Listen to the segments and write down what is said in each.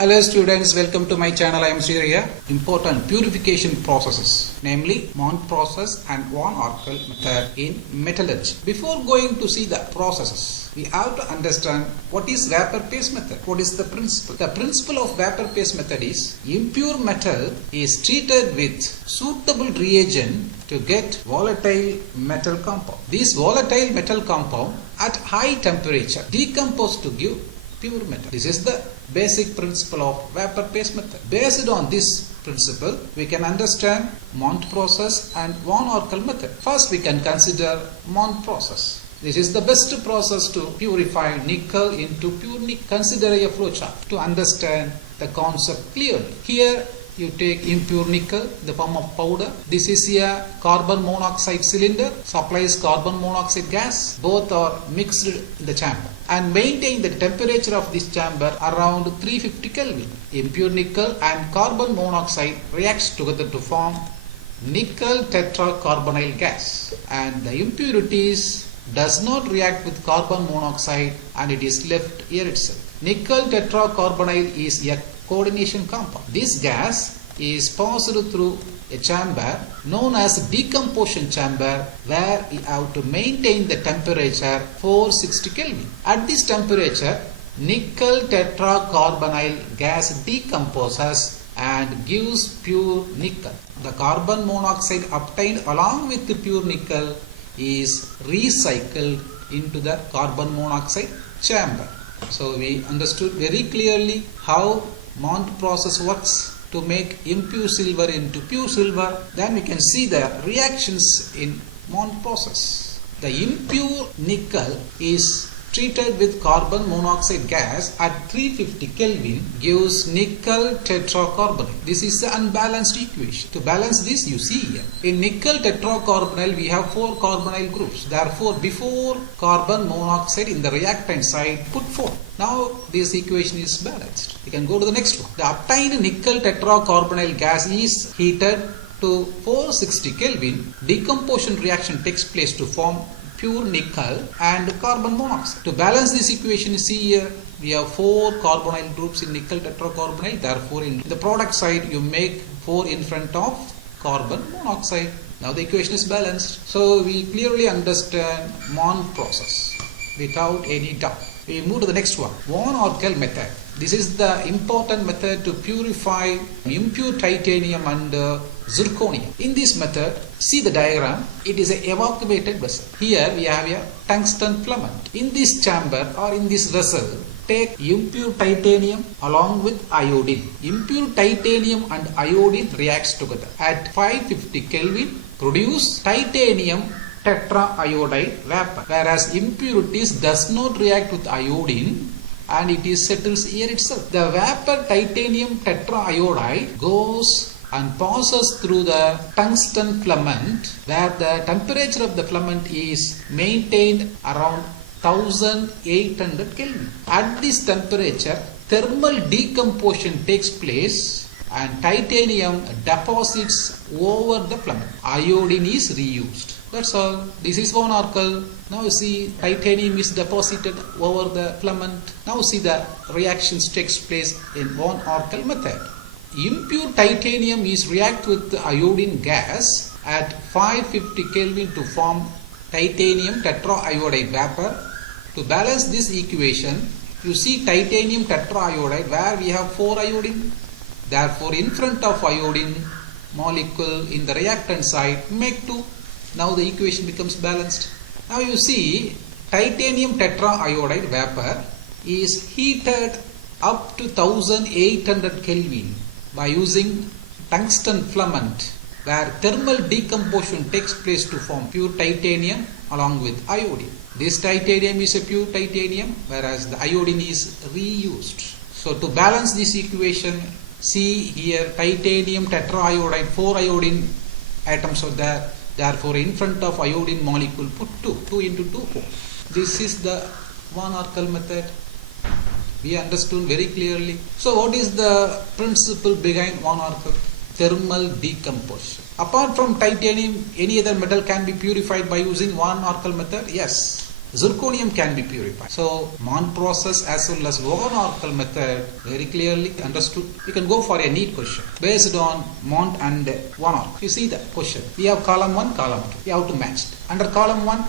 Hello students, welcome to my channel. I am Sriya. Important purification processes, namely Mond process and Van Arkel method in metallurgy. Before going to see the processes, we have to understand what is vapor phase method. What is the principle? The principle of vapor phase method is impure metal is treated with suitable reagent to get volatile metal compound. This volatile metal compound at high temperature decompose to give pure metal. This is the basic principle of vapor phase method. Based on this principle, we can understand Mond process and Van Arkel method. First, we can consider Mond process. This is the best process to purify nickel into pure nickel. Consider a flowchart to understand the concept clearly. Here, you take impure nickel in the form of powder. This is a carbon monoxide cylinder, supplies carbon monoxide gas. Both are mixed in the chamber and maintain the temperature of this chamber around 350 Kelvin. Impure nickel and carbon monoxide reacts together to form nickel tetracarbonyl gas, and the impurities does not react with carbon monoxide and it is left here itself. Nickel tetracarbonyl is a coordination compound. This gas is passed through a chamber known as decomposition chamber, where we have to maintain the temperature 460 Kelvin. At this temperature, nickel tetracarbonyl gas decomposes and gives pure nickel. The carbon monoxide obtained along with the pure nickel is recycled into the carbon monoxide chamber. So we understood very clearly how Mond process works to make impure silver into pure silver. Then we can see the reactions in Mond process. The impure nickel is treated with carbon monoxide gas at 350 Kelvin gives nickel tetracarbonyl. This is the unbalanced equation. To balance this, you see here. In nickel tetracarbonyl, we have 4 carbonyl groups. Therefore, before carbon monoxide in the reactant side, put 4. Now, this equation is balanced. We can go to the next one. The obtained nickel tetracarbonyl gas is heated to 460 Kelvin. Decomposition reaction takes place to form pure nickel and carbon monoxide. To balance this equation, see here, we have 4 carbonyl groups in nickel tetracarbonyl. Therefore, in the product side, you make 4 in front of carbon monoxide. Now the equation is balanced. So we clearly understand Mond process without any doubt. We move to the next one, Van Arkel method. This is the important method to purify impure titanium and zirconium. In this method, see the diagram, it is an evacuated vessel. Here we have a tungsten filament. In this chamber or in this vessel, take impure titanium along with iodine. Impure titanium and iodine reacts together. At 550 Kelvin, produce titanium tetraiodide vapor, whereas impurities does not react with iodine and it is settles here itself. The vapor titanium tetraiodide goes and passes through the tungsten filament, where the temperature of the filament is maintained around 1800 Kelvin. At this temperature, thermal decomposition takes place and titanium deposits over the filament. Iodine is reused. That's all. This is Van Arkel. Now you see titanium is deposited over the filament. Now see the reactions takes place in Van Arkel method. Impure titanium is react with the iodine gas at 550 Kelvin to form titanium tetraiodide vapor. To balance this equation, you see titanium tetraiodide where we have 4 iodine. Therefore, in front of iodine molecule in the reactant side, make 2. Now the equation becomes balanced. Now you see titanium tetraiodide vapor is heated up to 1800 Kelvin by using tungsten filament, where thermal decomposition takes place to form pure titanium along with iodine. This titanium is a pure titanium, whereas the iodine is reused. So to balance this equation, see here titanium tetraiodide, 4 iodine atoms are there. Therefore, in front of iodine molecule, put 2. 2 into 2, 4. This is the Van Arkel method. We understood very clearly. So, what is the principle behind Van Arkel? Thermal decomposition. Apart from titanium, any other metal can be purified by using Van Arkel method? Yes. zirconium can be purified. So Mond process as well as Van Orkel method very clearly understood. We can go for a neat question based on Mond and Van Orkel. You see the question. We have column 1, column 2. We have to match it. Under column 1,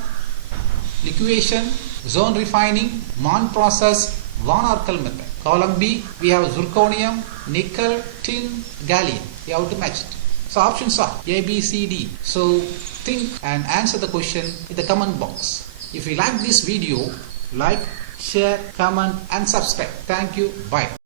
liquefaction, zone refining, Mond process, Van Orkel method. Column B, we have zirconium, nickel, tin, gallium. We have to match it. So options are A, B, C, D. So think and answer the question in the comment box. If you like this video, like, share, comment and subscribe. Thank you. Bye.